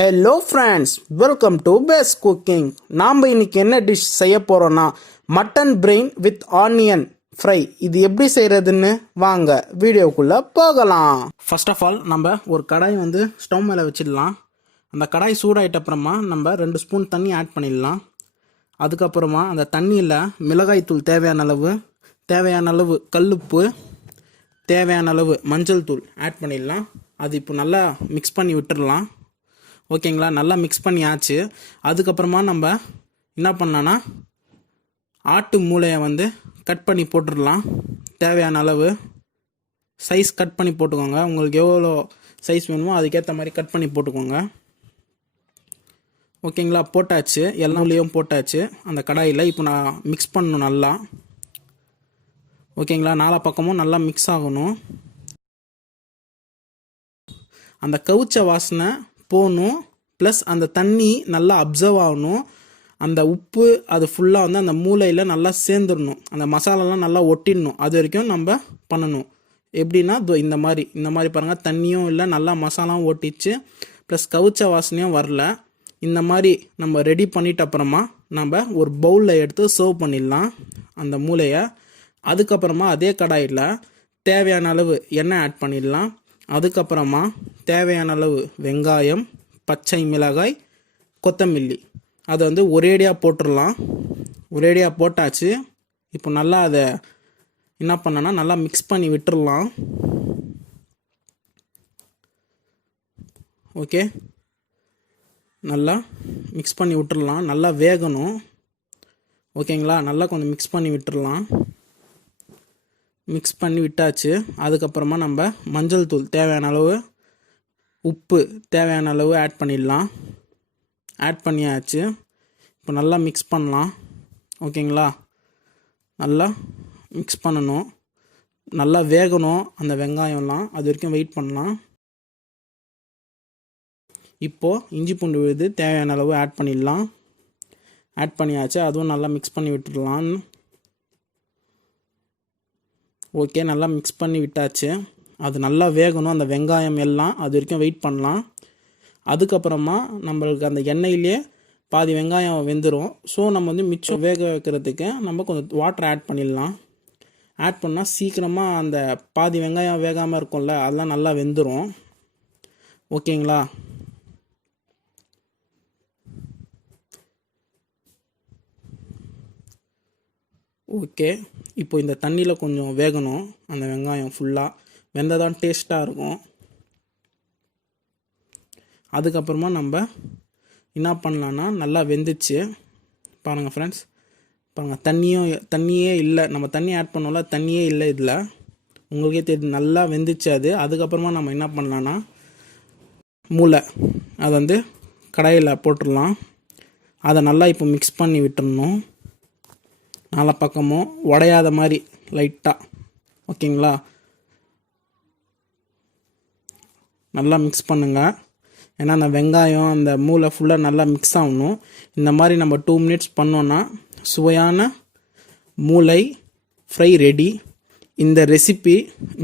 Hello friends, welcome to best cooking. நாம் இன்னைக்கு என்ன டிஷ் செய்ய போகிறோன்னா mutton brain with onion fry. இது எப்படி செய்கிறதுன்னு வாங்க வீடியோக்குள்ளே போகலாம். ஃபர்ஸ்ட் ஆஃப் ஆல் நம்ம ஒரு கடாய் ஸ்டவ் மேலே வச்சிடலாம். அந்த கடாய் சூடாயிட்ட அப்புறமா நம்ம 2 ஸ்பூன் தண்ணி ஆட் பண்ணிடலாம். அதுக்கப்புறமா அந்த தண்ணியில் மிளகாய்த்தூள் தேவையான அளவு கல்லுப்பு, தேவையான அளவு மஞ்சள் தூள் ஆட் பண்ணிடலாம். அது இப்போ நல்லா மிக்ஸ் பண்ணி விட்டுடலாம். ஓகேங்களா, நல்லா மிக்ஸ் பண்ணியாச்சு. அதுக்கப்புறமா நம்ம என்ன பண்ணலான்னா ஆட்டு மூளையை கட் பண்ணி போட்டுடலாம். தேவையான அளவு சைஸ் கட் பண்ணி போட்டுக்கோங்க. உங்களுக்கு எவ்வளோ சைஸ் வேணுமோ அதுக்கேற்ற மாதிரி கட் பண்ணி போட்டுக்கோங்க. ஓகேங்களா, போட்டாச்சு. எல்லாத்துலேயும் போட்டாச்சு அந்த கடாயில். இப்போ நான் மிக்ஸ் பண்ணணும் நல்லா. ஓகேங்களா, நாலா பக்கமும் நல்லா மிக்ஸ் ஆகணும். அந்த கவுச்ச வாசனை போகணும், ப்ளஸ் அந்த தண்ணி நல்லா அப்சர்வ் ஆகணும். அந்த உப்பு அது ஃபுல்லாக அந்த மூளையில் நல்லா சேர்ந்துடணும். அந்த மசாலாலாம் நல்லா ஒட்டிடணும். அது வரைக்கும் நம்ம பண்ணணும். எப்படின்னா இந்த மாதிரி பாருங்கள், தண்ணியும் இல்லை, நல்லா மசாலாவும் ஒட்டிச்சு, ப்ளஸ் கவுச்ச வாசனையும் வரல. இந்த மாதிரி நம்ம ரெடி பண்ணிட்ட அப்புறமா நம்ம ஒரு பவுலில் எடுத்து சர்வ் பண்ணிடலாம் அந்த மூளையை. அதுக்கப்புறமா அதே கடாயில் தேவையான அளவு எண்ணெய் ஆட் பண்ணிடலாம். அதுக்கப்புறமா தேவையான அளவு வெங்காயம், பச்சை மிளகாய், கொத்தமல்லி அதை ஒரேடியாக போட்டுடலாம். ஒரேடியாக போட்டாச்சு. இப்போ நல்லா அதை என்ன பண்ணனா நல்லா மிக்ஸ் பண்ணி விட்டுடலாம். ஓகே, நல்லா மிக்ஸ் பண்ணி விட்டுடலாம். நல்லா வேகணும். ஓகேங்களா, நல்லா கொஞ்சம் மிக்ஸ் பண்ணி விட்டுடலாம். மிக்ஸ் பண்ணி விட்டாச்சு. அதுக்கப்புறமா நம்ம மஞ்சள் தூள் தேவையான அளவு, உப்பு தேவையான அளவு ஆட் பண்ணிடலாம். ஆட் பண்ணியாச்சு. இப்போ நல்லா மிக்ஸ் பண்ணலாம். ஓகேங்களா, நல்லா மிக்ஸ் பண்ணணும். நல்லா வேகணும் அந்த வெங்காயம்லாம், அது வரைக்கும் வெயிட் பண்ணலாம். இப்போது இஞ்சி பூண்டு விழுது தேவையான அளவு ஆட் பண்ணிடலாம். ஆட் பண்ணியாச்சு. அதுவும் நல்லா மிக்ஸ் பண்ணி விட்டுடலாம். ஓகே, நல்லா மிக்ஸ் பண்ணி விட்டாச்சு. அது நல்லா வேகணும் அந்த வெங்காயம் எல்லாம், அது வரைக்கும் வெயிட் பண்ணலாம். அதுக்கப்புறமா நம்மளுக்கு அந்த எண்ணெயிலே பாதி வெங்காயம் வெந்துடும். ஸோ நம்ம மிச்சம் வேக வைக்கிறதுக்கு நம்ம கொஞ்சம் வாட்டர் ஆட் பண்ணிடலாம். ஆட் பண்ணால் சீக்கிரமாக அந்த பாதி வெங்காயம் வேகாமல் இருக்கும்ல, அதெல்லாம் நல்லா வெந்துடும். ஓகேங்களா, ஓகே. இப்போ இந்த தண்ணியில் கொஞ்சம் வேகணும் அந்த வெங்காயம் ஃபுல்லாக. வெந்தால் தான் டேஸ்ட்டாக இருக்கும். அதுக்கப்புறமா நம்ம என்ன பண்ணலான்னா நல்லா வெந்துச்சு பாருங்கள் ஃப்ரெண்ட்ஸ். பாருங்கள், தண்ணியே இல்லை. நம்ம தண்ணி ஆட் பண்ணோம்ல, தண்ணியே இல்லை இதில். உங்களுக்கே தெரியுது நல்லா வெந்துச்சு அது. அதுக்கப்புறமா நம்ம என்ன பண்ணலான்னா மூளை அதை கடாயில் போட்டுடலாம். அதை நல்லா இப்போ மிக்ஸ் பண்ணி விட்டுடணும். நாலா பக்கமும் உடையாத மாதிரி லைட்டாக. ஓகேங்களா, நல்லா மிக்ஸ் பண்ணுங்கள். ஏன்னா அந்த வெங்காயம் அந்த மூளை ஃபுல்லாக நல்லா மிக்ஸ் ஆகணும். இந்த மாதிரி நம்ம 2 மினிட்ஸ் பண்ணோன்னா சுவையான மூளை ஃப்ரை ரெடி. இந்த ரெசிபி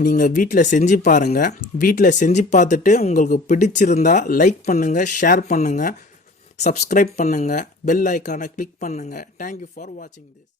நீங்கள் வீட்டில் செஞ்சு பாருங்கள். வீட்டில் செஞ்சு பார்த்துட்டு உங்களுக்கு பிடிச்சிருந்தா லைக் பண்ணுங்கள், ஷேர் பண்ணுங்கள், சப்ஸ்கிரைப் பண்ணுங்கள், பெல் ஐக்கானை கிளிக் பண்ணுங்கள். தேங்க்யூ ஃபார் வாட்சிங் திஸ்.